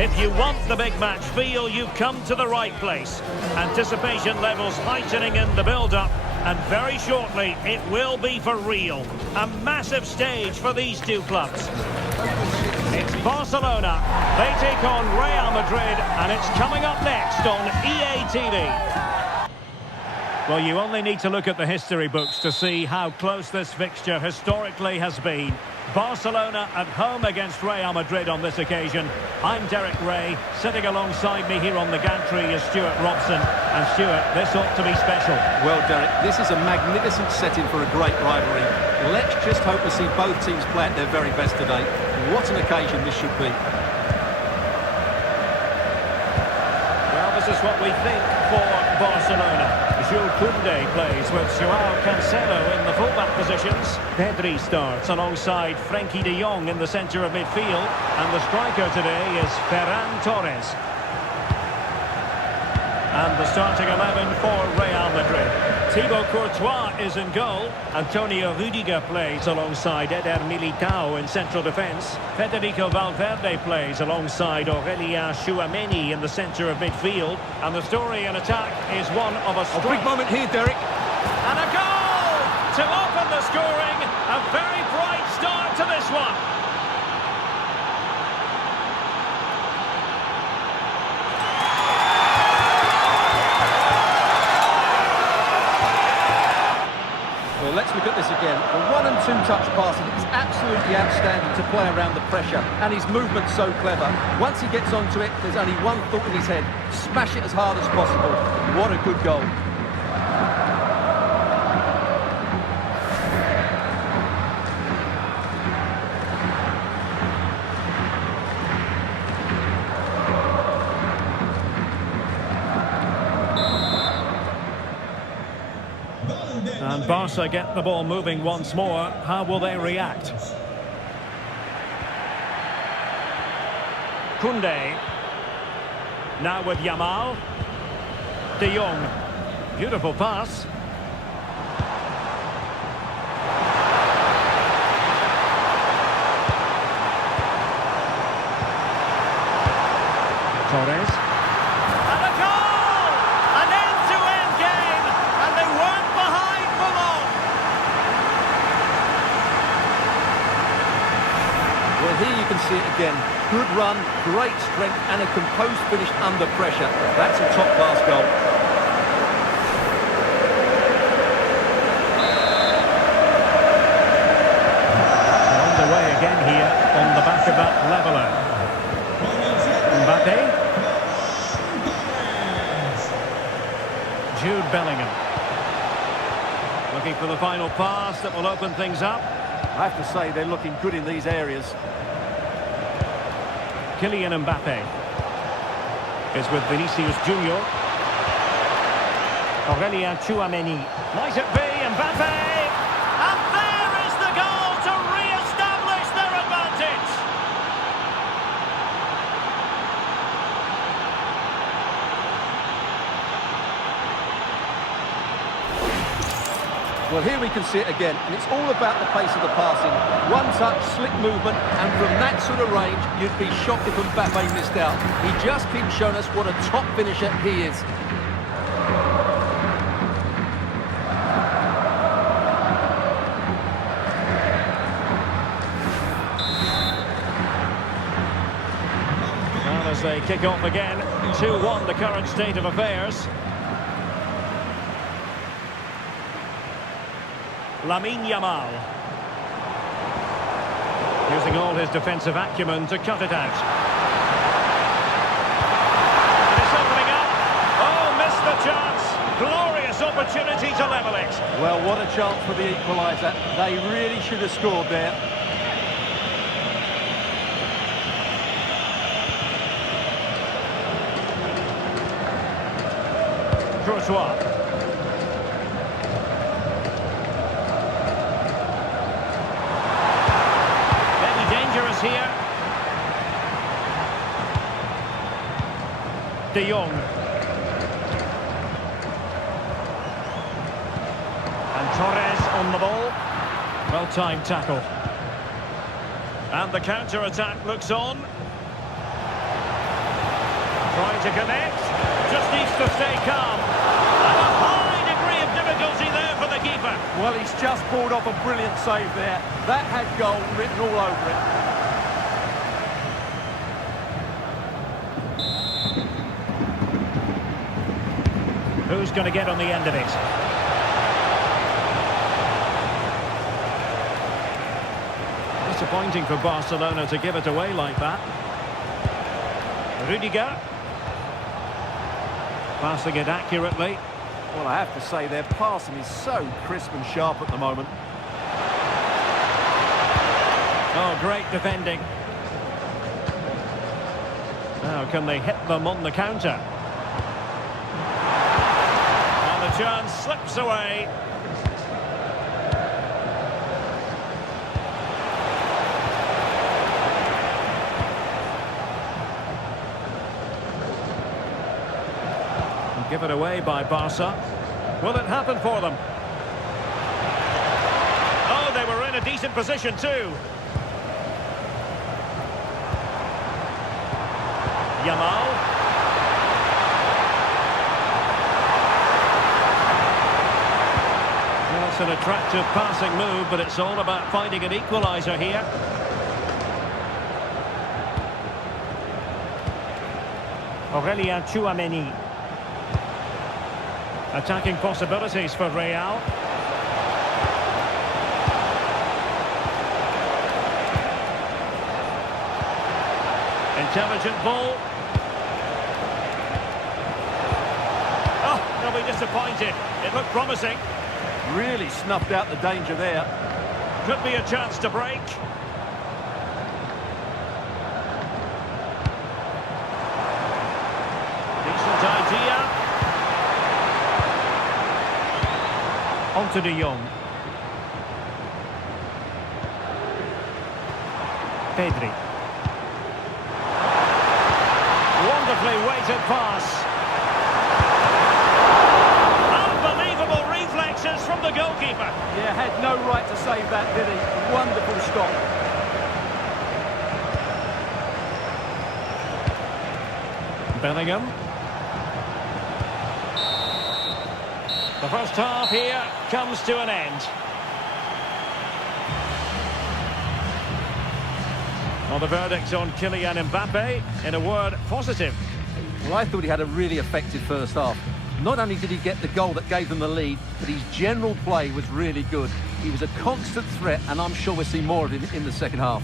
If you want the big match feel, you've come to the right place. Anticipation levels heightening in the build-up, and very shortly it will be for real. A massive stage for these two clubs. It's Barcelona. They take on Real Madrid, and it's coming up next on EA TV. Well, you only need to look at the history books to see how close this fixture historically has been. Barcelona at home against Real Madrid on this occasion. I'm Derek Ray. Sitting alongside me here on the gantry is Stuart Robson. And Stuart, this ought to be special. Well, Derek, this is a magnificent setting for a great rivalry. Let's just hope to see both teams play at their very best today. What an occasion this should be. Well, this is what we think for Barcelona. Jules Koundé plays with Joao Cancelo in the fullback positions. Pedri starts alongside Frenkie de Jong in the centre of midfield. And the striker today is Ferran Torres. And the starting 11 for Real Madrid. Thibaut Courtois is in goal. Antonio Rudiger plays alongside Eder Militao in central defence. Federico Valverde plays alongside Aurélien Tchouameni in the centre of midfield. And the story in attack is one of a strike. A big moment here, Derek. And a goal to open the scoring. A very bright start to this one. Well, let's look at this again. The 1- and 2-touch passing is absolutely outstanding to play around the pressure, and his movement's so clever. Once he gets onto it, there's only one thought in his head: smash it as hard as possible. What a good goal. And Barca get the ball moving once more. How will they react? Koundé. Now with Yamal. De Jong. Beautiful pass. Torres. And a goal! An end-to-end game, and they weren't behind for long. Well, here you can see it again. Good run, great strength, and a composed finish under pressure. That's a top-class goal. On the way again here, on the back of that leveller. Mbappe. Jude Bellingham. Looking for the final pass that will open things up. I have to say, they're looking good in these areas. Kylian Mbappe is with Vinicius Junior. Aurélien Tchouameni. Might it be Mbappe? And there is the goal to re-establish their advantage. Well, here we can see it again, and it's all about the pace of the passing. One touch, slick movement, and from that sort of range, you'd be shocked if Mbappe missed out. He just keeps showing us what a top finisher he is. And as they kick off again, 2-1 the current state of affairs. Lamine Yamal. Using all his defensive acumen to cut it out. And it's opening up. Oh, missed the chance. Glorious opportunity to level it. Well, what a chance for the equaliser. They really should have scored there. Courtois. Here. De Jong. And Torres on the ball. Well-timed tackle. And the counter-attack looks on. Trying to connect. Just needs to stay calm. And a high degree of difficulty there for the keeper. Well, he's just pulled off a brilliant save there. That had goal written all over it. Who's going to get on the end of it? Disappointing for Barcelona to give it away like that. Rudiger. Passing it accurately. Well, I have to say, their passing is so crisp and sharp at the moment. Oh, great defending. Now, can they hit them on the counter? And the chance slips away. Give it away by Barca. Will it happen for them? Oh, they were in a decent position too. Yamal. Well, it's an attractive passing move, but it's all about finding an equaliser here. Aurélien Tchouameni. Attacking possibilities for Real. Intelligent ball. Oh, they'll be disappointed. It looked promising. Really snuffed out the danger there. Could be a chance to break. Decent idea. On to De Jong. Pedri. Wonderfully weighted pass. Unbelievable reflexes from the goalkeeper. Yeah, had no right to save that, did he? Wonderful stop. Bellingham. The first half here comes to an end. Well, the verdict on Kylian Mbappe, in a word, positive. Well, I thought he had a really effective first half. Not only did he get the goal that gave them the lead, but his general play was really good. He was a constant threat, and I'm sure we'll see more of him in the second half.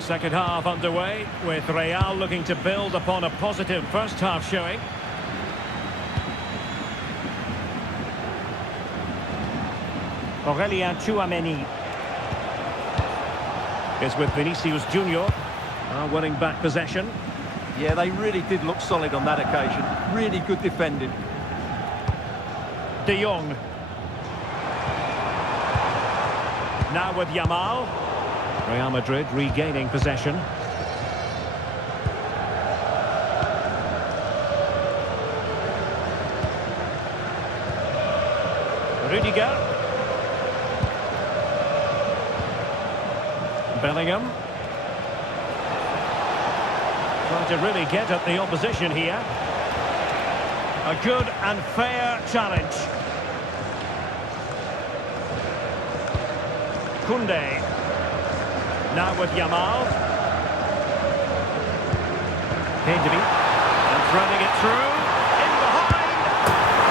Second half underway, with Real looking to build upon a positive first half showing. Aurélien Tchouameni is with Vinicius Junior, winning back possession. Yeah, they really did look solid on that occasion. Really good defending. De Jong. Now with Yamal. Real Madrid regaining possession. Rudiger. Bellingham. Trying to really get at the opposition here. A good and fair challenge. Koundé. Now with Yamal. Pedri. And threading it through. In behind.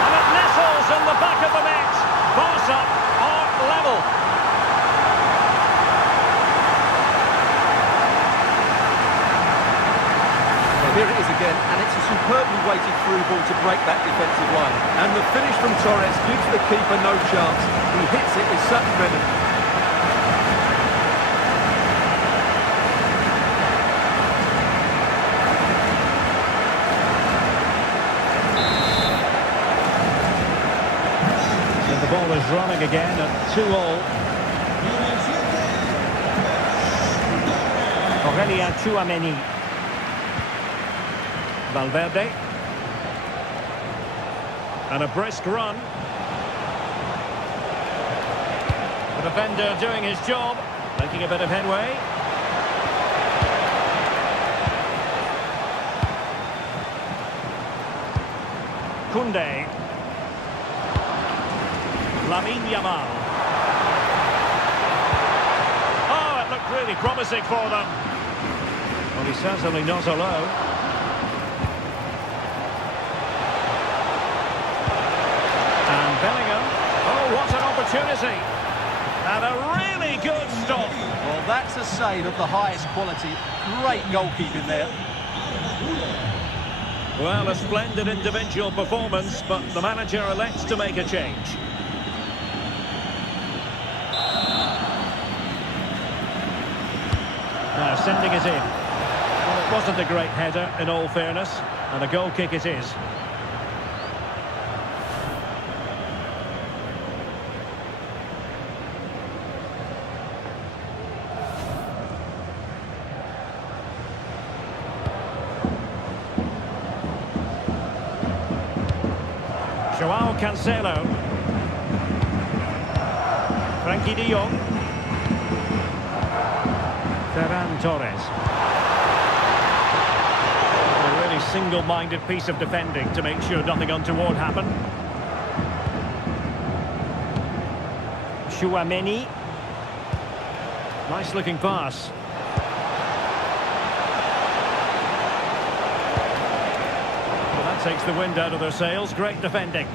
And it nestles in the back of the net. Barca are level. Well, here it is again, and it's a superbly weighted through ball to break that defensive line. And the finish from Torres gives the keeper no chance. He hits it with such venom. The ball is running again at 2-all. Aurélien Tchouameni. Valverde. And a brisk run. The defender doing his job, making a bit of headway. Koundé. Lamine Yamal. Oh, it looked really promising for them. Well, he's certainly not alone. And Bellingham. Oh, what an opportunity. And a really good stop. Well, that's a save of the highest quality. Great goalkeeping there. Well, a splendid individual performance, but the manager elects to make a change. Now, sending it in. Well, it wasn't a great header, in all fairness, and a goal kick it is. Joao Cancelo. Frankie de Jong. Ferran Torres. A really single-minded piece of defending to make sure nothing untoward happened. Tchouaméni. Nice-looking pass. Takes the wind out of their sails. Great defending.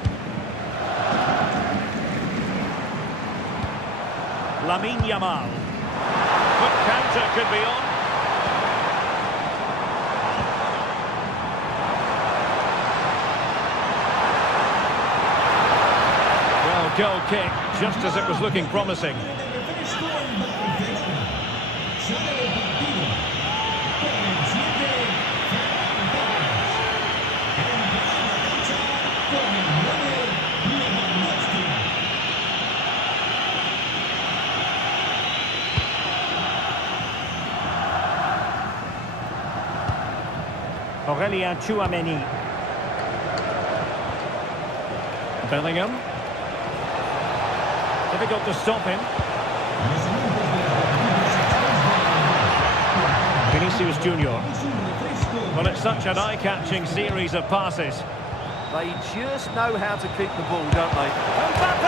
Lamine Yamal. Quick counter could be on. Well, goal kick, just as it was looking promising. Aurélien Tchouaméni. Bellingham. Difficult to stop him. Vinicius Junior. Well, it's such an eye-catching series of passes. They just know how to keep the ball, don't they? Mbappe!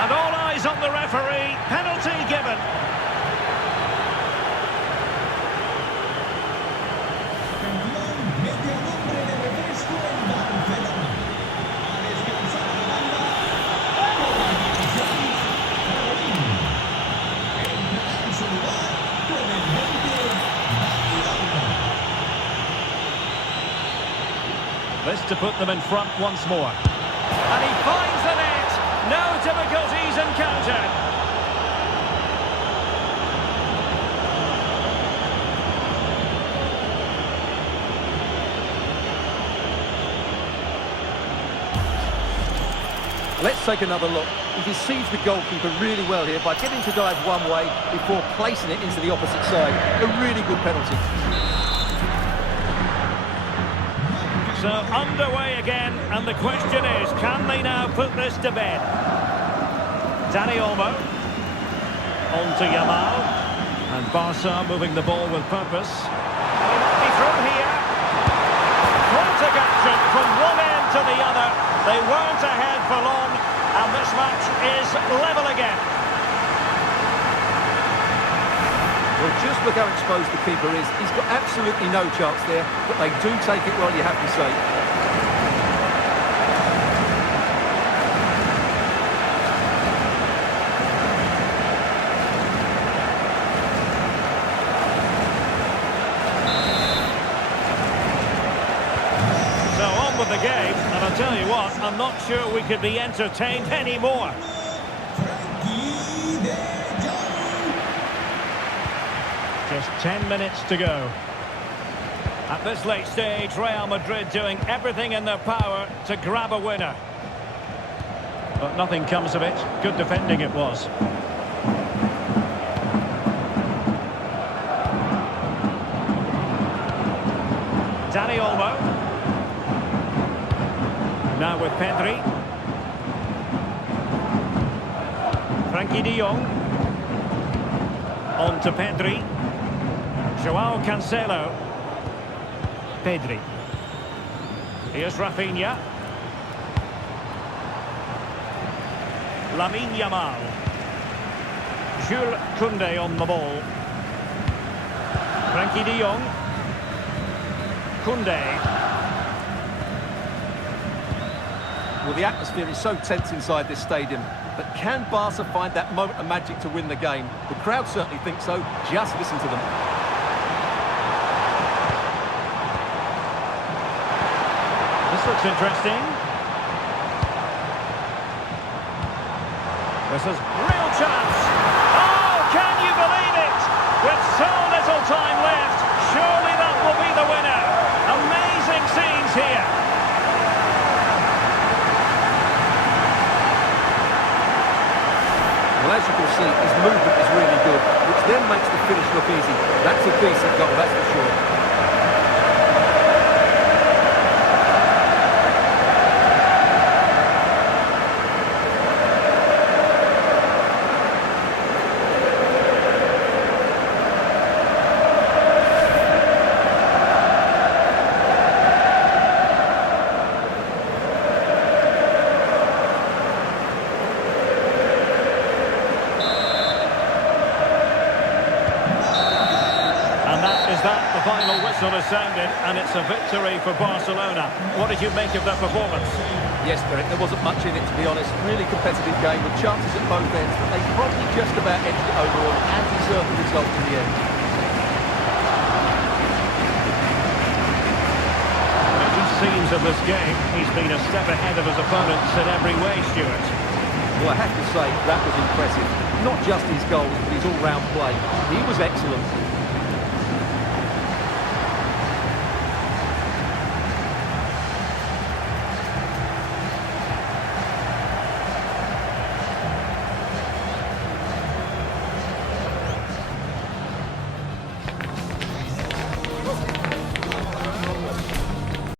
And all eyes on the referee. Penalty given. This to put them in front once more. And he finds the net. No difficulties encountered. Let's take another look. He deceives the goalkeeper really well here by getting to dive one way before placing it into the opposite side. A really good penalty. So underway again, and the question is, can they now put this to bed? Dani Olmo. On to Yamal. And Barca moving the ball with purpose. He might be through here. Frantic action from one end to the other. They weren't ahead for long, and this match is level again. Well, just look how exposed the keeper is. He's got absolutely no chance there, but they do take it well, you have to say. So on with the game, and I'll tell you what, I'm not sure we could be entertained anymore. Just 10 minutes to go. At this late stage, Real Madrid doing everything in their power to grab a winner. But nothing comes of it. Good defending it was. Dani Olmo. Now with Pedri. Frankie de Jong. On to Pedri. Joao Cancelo. Pedri. Here's Rafinha. Lamine Yamal. Jules Koundé on the ball. Frankie de Jong. Koundé. Well, the atmosphere is so tense inside this stadium, but can Barca find that moment of magic to win the game? The crowd certainly think so. Just listen to them. This looks interesting. This is real chance. Oh, can you believe it? With so little time left, surely that will be the winner. Amazing scenes here. Well, as you can see, his movement is really good, which then makes the finish look easy. That's a decent goal, that's for sure. The final whistle has sounded, and it's a victory for Barcelona. What did you make of that performance? Yes, Derek, there wasn't much in it, to be honest. Really competitive game with chances at both ends, but they probably just about edged it overall and deserved the result in the end. As he seems of this game, he's been a step ahead of his opponents in every way, Stuart. Well, I have to say, that was impressive. Not just his goals, but his all-round play. He was excellent.